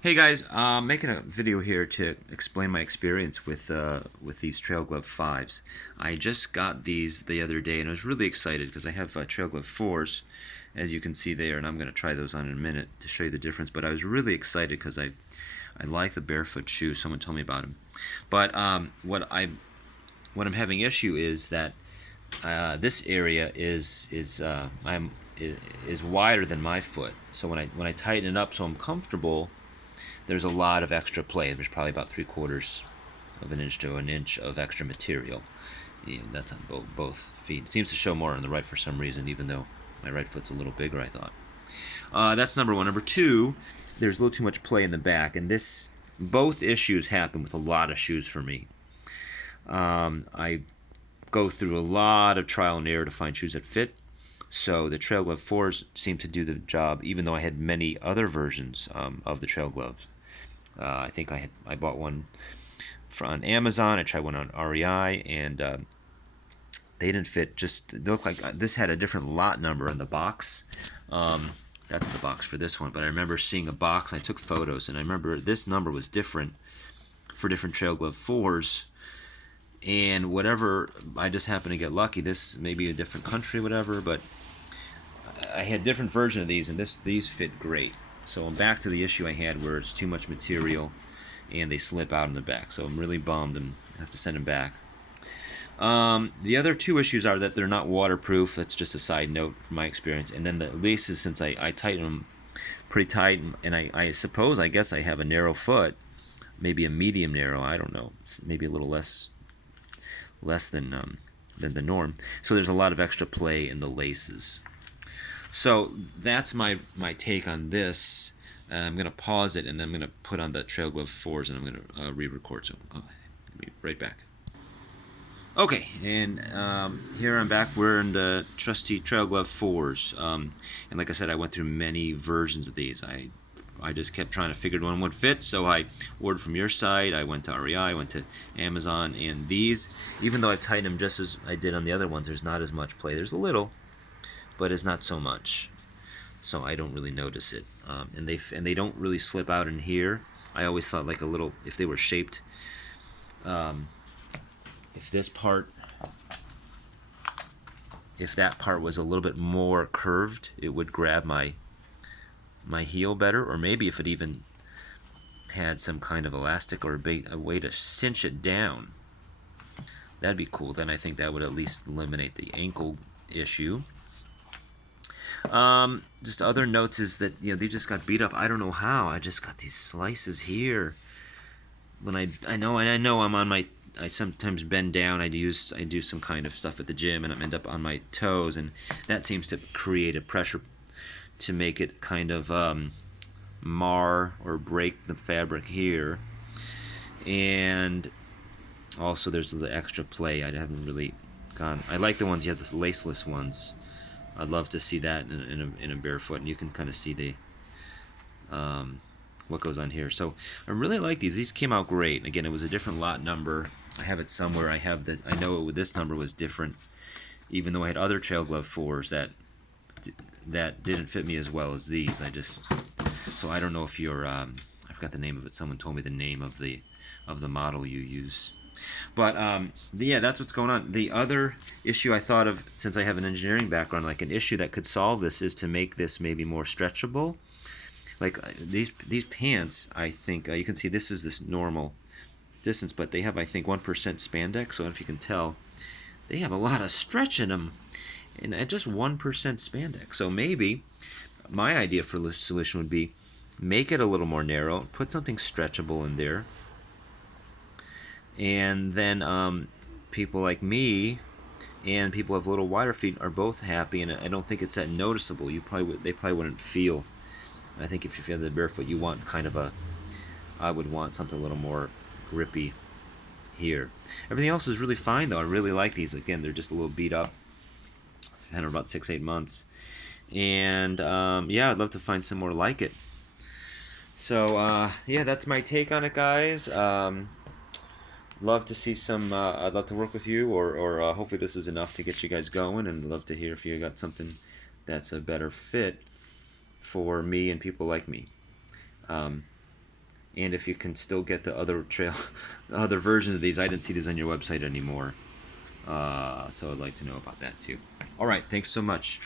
Hey guys, I'm making a video here to explain my experience with these Trail Glove 5s. I just got these the other day and I was really excited because I have Trail Glove 4s, as you can see there, and I'm going to try those on in a minute to show you the difference. But I was really excited because I like the barefoot shoe. Someone told me about them. But what I'm having issue is that this area is wider than my foot. So when I tighten it up so I'm comfortable, there's a lot of extra play. There's probably about 3/4 of an inch to an inch of extra material. That's on both feet. It seems to show more on the right for some reason, even though my right foot's a little bigger, I thought. That's number one. Number two, there's a little too much play in the back, and both issues happen with a lot of shoes for me. I go through a lot of trial and error to find shoes that fit. So the Trail Glove 4s seem to do the job, even though I had many other versions of the Trail Glove. I think I bought one on Amazon. I tried one on REI, and they didn't fit. They looked like this had a different lot number on the box. That's the box for this one. But I remember seeing a box. I took photos, and I remember this number was different for different Trail Glove 4s. And whatever, I just happened to get lucky. This may be a different country, whatever, but I had different version of these, and these fit great. So I'm back to the issue I had where it's too much material and they slip out in the back. So I'm really bummed and have to send them back. The other two issues are that they're not waterproof. That's just a side note from my experience. And then the laces, since I tighten them pretty tight, and I suppose, I guess I have a narrow foot, maybe a medium narrow, I don't know, it's maybe a little less than the norm. So there's a lot of extra play in the laces. So that's my take on this. I'm going to pause it, and then I'm going to put on the Trail Glove 4s, and I'm going to re-record. So I'll be right back. Okay, and here I'm back. We're in the trusty Trail Glove 4s. And like I said, I went through many versions of these. I just kept trying to figure one would fit, so I ordered from your site. I went to REI, I went to Amazon, and these, even though I've tightened them just as I did on the other ones, there's not as much play. There's a little, but it's not so much, so I don't really notice it. And they don't really slip out in here. I always thought like a little, if they were shaped, if that part was a little bit more curved, it would grab my heel better, or maybe if it even had some kind of elastic or a way to cinch it down, that'd be cool. Then I think that would at least eliminate the ankle issue. Just other notes is that they just got beat up. I don't know how. I just got these slices here. When I know I'm on my, I sometimes bend down. I do some kind of stuff at the gym, and I end up on my toes, and that seems to create a pressure to make it kind of mar or break the fabric here. And also there's the extra play. I haven't really gone. I like the ones you have, the laceless ones. I'd love to see that in a barefoot, and you can kind of see the what goes on here. So I really like these. These came out great. Again, it was a different lot number. I have it somewhere. I know this number was different, even though I had other Trail Glove 4s that didn't fit me as well as these. So I don't know if you're I forgot the name of it. Someone told me the name of the model you use. But yeah, that's what's going on. The other issue I thought of, since I have an engineering background, like an issue that could solve this is to make this maybe more stretchable. Like these pants, I think you can see this is this normal distance, but they have, I think, 1% spandex. So if you can tell, they have a lot of stretch in them, and at just 1% spandex. So maybe my idea for the solution would be make it a little more narrow, put something stretchable in there, and then people like me and people with little wider feet are both happy, and I don't think it's that noticeable. They probably wouldn't feel. I think if you have the barefoot, you want I would want something a little more grippy here. Everything else is really fine though. I really like these. Again, they're just a little beat up. I've had them about 6-8 months, and yeah, I'd love to find some more like it. So yeah, that's my take on it, guys. Love to see some. I'd love to work with you, or hopefully this is enough to get you guys going, and love to hear if you got something that's a better fit for me and people like me. and if you can still get the other trail, the other version of these. I didn't see these on your website anymore, so I'd like to know about that too. All right, thanks so much.